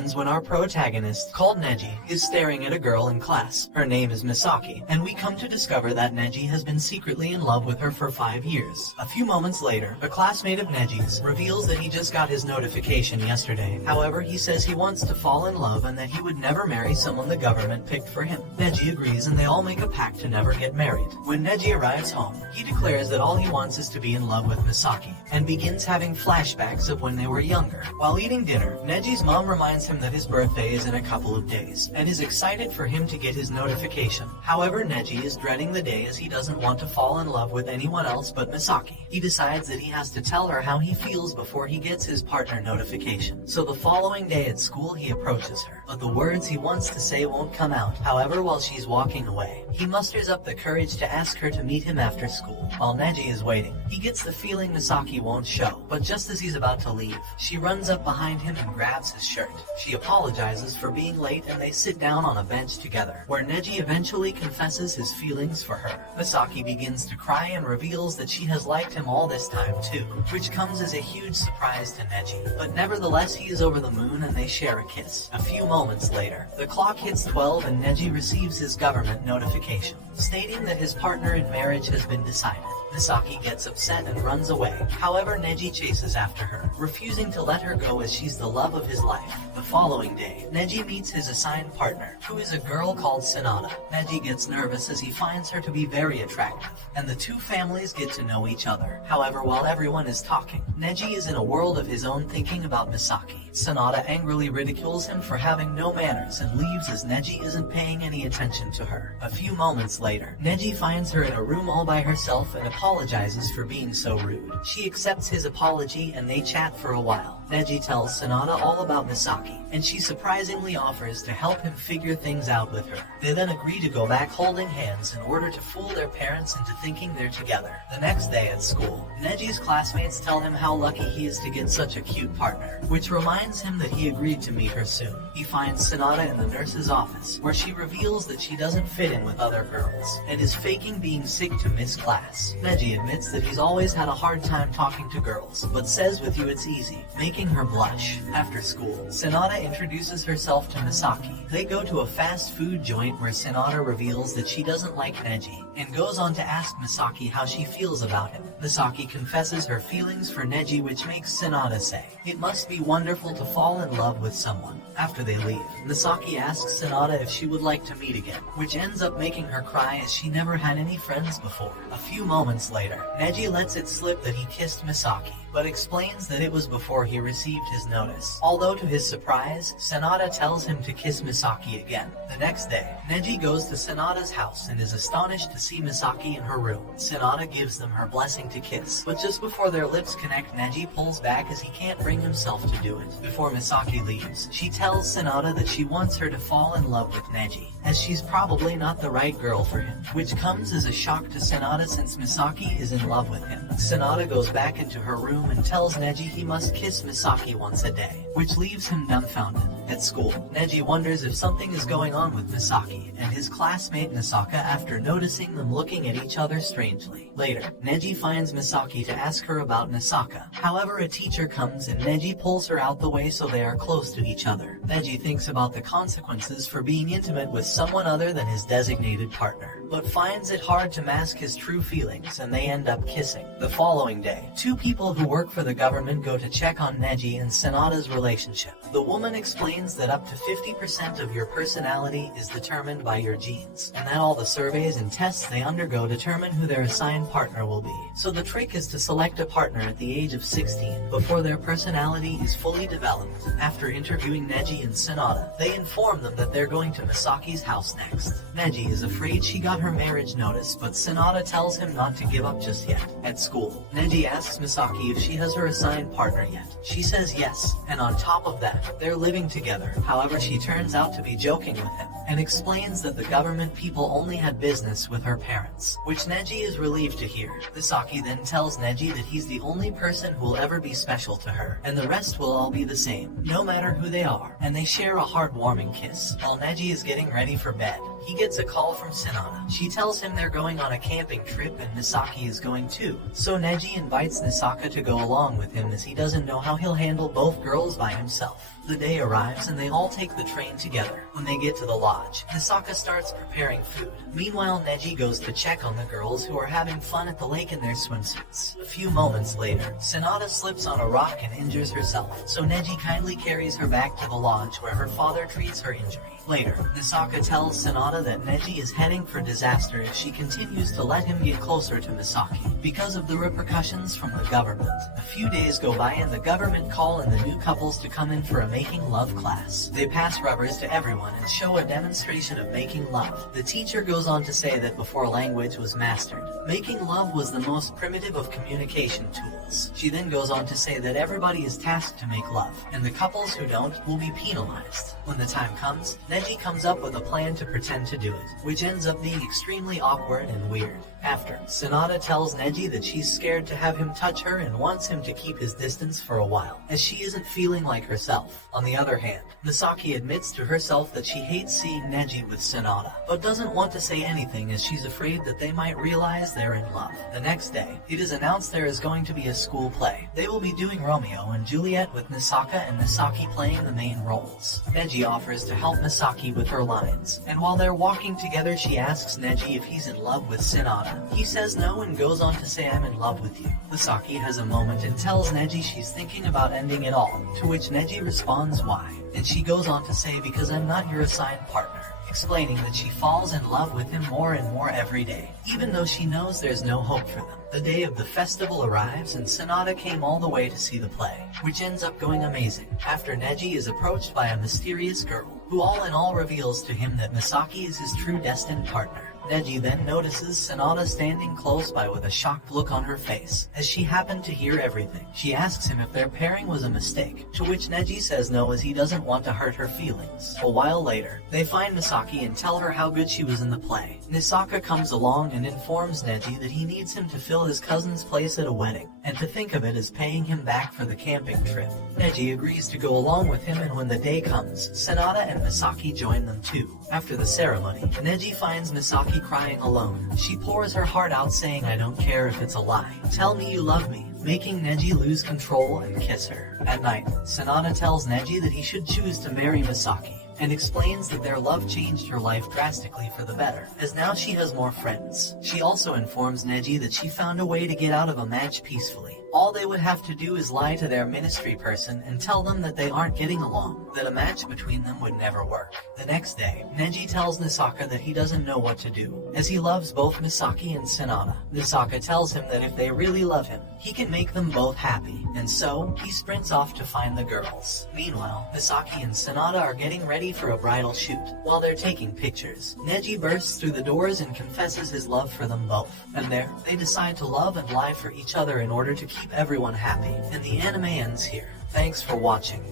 begins when our protagonist, called Neji, is staring at a girl in class. Her name is Misaki, and we come to discover that Neji has been secretly in love with her for 5 years. A few moments later, a classmate of Neji's reveals that he just got his notification yesterday. However, he says he wants to fall in love and that he would never marry someone the government picked for him. Neji agrees and they all make a pact to never get married. When Neji arrives home, he declares that all he wants is to be in love with Misaki, and begins having flashbacks of when they were younger. While eating dinner, Neji's mom reminds him that his birthday is in a couple of days, and is excited for him to get his notification. However, Neji is dreading the day as he doesn't want to fall in love with anyone else but Misaki. He decides that he has to tell her how he feels before he gets his partner notification. So the following day at school he approaches her, but the words he wants to say won't come out. However, while she's walking away, he musters up the courage to ask her to meet him after school. While Neji is waiting, he gets the feeling Misaki won't show, but just as he's about to leave, she runs up behind him and grabs his shirt. She apologizes for being late and they sit down on a bench together, where Neji eventually confesses his feelings for her. Misaki begins to cry and reveals that she has liked him all this time too, which comes as a huge surprise to Neji. But nevertheless, he is over the moon and they share a kiss. A few moments later, the clock hits 12 and Neji receives his government notification, stating that his partner in marriage has been decided. Misaki gets upset and runs away. However, Neji chases after her, refusing to let her go as she's the love of his life. The following day, Neji meets his assigned partner, who is a girl called Sanada. Neji gets nervous as he finds her to be very attractive, and the two families get to know each other. However, while everyone is talking, Neji is in a world of his own thinking about Misaki. Sanada angrily ridicules him for having no manners and leaves as Neji isn't paying any attention to her. A few moments later, Neji finds her in a room all by herself and apologizes for being so rude. She accepts his apology and they chat for a while. Neji tells Sanada all about Misaki, and she surprisingly offers to help him figure things out with her. They then agree to go back holding hands in order to fool their parents into thinking they're together. The next day at school, Neji's classmates tell him how lucky he is to get such a cute partner, which reminds him that he agreed to meet her soon. He finds Sanada in the nurse's office, where she reveals that she doesn't fit in with other girls, and is faking being sick to miss class. Neji admits that he's always had a hard time talking to girls, but says with you it's easy, making her blush. After school, Sanada introduces herself to Misaki. They go to a fast food joint where Sanada reveals that she doesn't like Neji, and goes on to ask Misaki how she feels about him. Misaki confesses her feelings for Neji, which makes Sanada say, "It must be wonderful to fall in love with someone." After they leave, Misaki asks Sanada if she would like to meet again, which ends up making her cry as she never had any friends before. A few moments later, Neji lets it slip that he kissed Misaki, but explains that it was before he received his notice. Although to his surprise, Sanada tells him to kiss Misaki again. The next day, Neji goes to Sanada's house and is astonished to see Misaki in her room. Sanada gives them her blessing to kiss, but just before their lips connect, Neji pulls back as he can't bring himself to do it. Before Misaki leaves, she tells Sanada that she wants her to fall in love with Neji, as she's probably not the right girl for him, which comes as a shock to Sanada since Misaki is in love with him. Sanada goes back into her room and tells Neji he must kiss Misaki once a day, which leaves him dumbfounded. At school, Neji wonders if something is going on with Misaki and his classmate Misaka after noticing them looking at each other strangely. Later, Neji finds Misaki to ask her about Misaka. However, a teacher comes and Neji pulls her out the way so they are close to each other. Neji thinks about the consequences for being intimate with someone other than his designated partner, but finds it hard to mask his true feelings and they end up kissing. The following day, two people who work for the government go to check on Neji and Sanada's relationship. The woman explains that up to 50% of your personality is determined by your genes, and that all the surveys and tests they undergo determine who their assigned partner will be. So the trick is to select a partner at the age of 16, before their personality is fully developed. After interviewing Neji and Sanada, they inform them that they're going to Misaki's house next. Neji is afraid she got her marriage notice, but Sanada tells him not to give up just yet. At school, Neji asks Misaki if she has her assigned partner yet. She says yes, and on top of that, they're living together. However, she turns out to be joking with him, and explains that the government people only had business with her parents, which Neji is relieved to hear. Misaki then tells Neji that he's the only person who will ever be special to her, and the rest will all be the same, no matter who they are, and they share a heartwarming kiss. While Neji is getting ready for bed, he gets a call from Sanada. She tells him they're going on a camping trip and Misaki is going too, so Neji invites Misaka to go along with him as he doesn't know how he'll handle both girls by himself. The day arrives and they all take the train together. When they get to the lodge, Misaka starts preparing food. Meanwhile, Neji goes to check on the girls who are having fun at the lake in their swimsuits. A few moments later, Sanada slips on a rock and injures herself, so Neji kindly carries her back to the lodge where her father treats her injury. Later, Misaka tells Sanada that Neji is heading for disaster if she continues to let him get closer to Misaki, because of the repercussions from the government. A few days go by and the government call in the new couples to come in for a making love class. They pass rubbers to everyone and show a demonstration of making love. The teacher goes on to say that before language was mastered, making love was the most primitive of communication tools. She then goes on to say that everybody is tasked to make love, and the couples who don't will be penalized. When the time comes, Neji comes up with a plan to pretend to do it, which ends up being extremely awkward and weird. After, Sanada tells Neji that she's scared to have him touch her and wants him to keep his distance for a while, as she isn't feeling like herself. On the other hand, Misaki admits to herself that she hates seeing Neji with Sanada, but doesn't want to say anything as she's afraid that they might realize they're in love. The next day, it is announced there is going to be a school play. They will be doing Romeo and Juliet with Misaka and Misaki playing the main roles. Neji offers to help Misaki with her lines, and while they're walking together she asks Neji if he's in love with Sanada. He says no and goes on to say, "I'm in love with you." Misaki has a moment and tells Neji she's thinking about ending it all, to which Neji responds why, and she goes on to say, "Because I'm not your assigned partner," explaining that she falls in love with him more and more every day, even though she knows there's no hope for them. The day of the festival arrives and Sanada came all the way to see the play, which ends up going amazing, after Neji is approached by a mysterious girl, who all in all reveals to him that Misaki is his true destined partner. Neji then notices Sanada standing close by with a shocked look on her face, as she happened to hear everything. She asks him if their pairing was a mistake, to which Neji says no as he doesn't want to hurt her feelings. A while later, they find Misaki and tell her how good she was in the play. Misaka comes along and informs Neji that he needs him to fill his cousin's place at a wedding, and to think of it as paying him back for the camping trip. Neji agrees to go along with him, and when the day comes, Sanada and Misaki join them too. After the ceremony, Neji finds Misaki crying alone. She pours her heart out saying, "I don't care if it's a lie. Tell me you love me," making Neji lose control and kiss her. At night, Sanada tells Neji that he should choose to marry Misaki, and explains that their love changed her life drastically for the better, as now she has more friends. She also informs Neji that she found a way to get out of a match peacefully. All they would have to do is lie to their ministry person and tell them that they aren't getting along, that a match between them would never work. The next day, Neji tells Misaka that he doesn't know what to do, as he loves both Misaki and Sanada. Misaka tells him that if they really love him, he can make them both happy, and so, he sprints off to find the girls. Meanwhile, Misaki and Sanada are getting ready for a bridal shoot. While they're taking pictures, Neji bursts through the doors and confesses his love for them both. And there, they decide to love and lie for each other in order to keep everyone happy. And the anime ends here. Thanks for watching.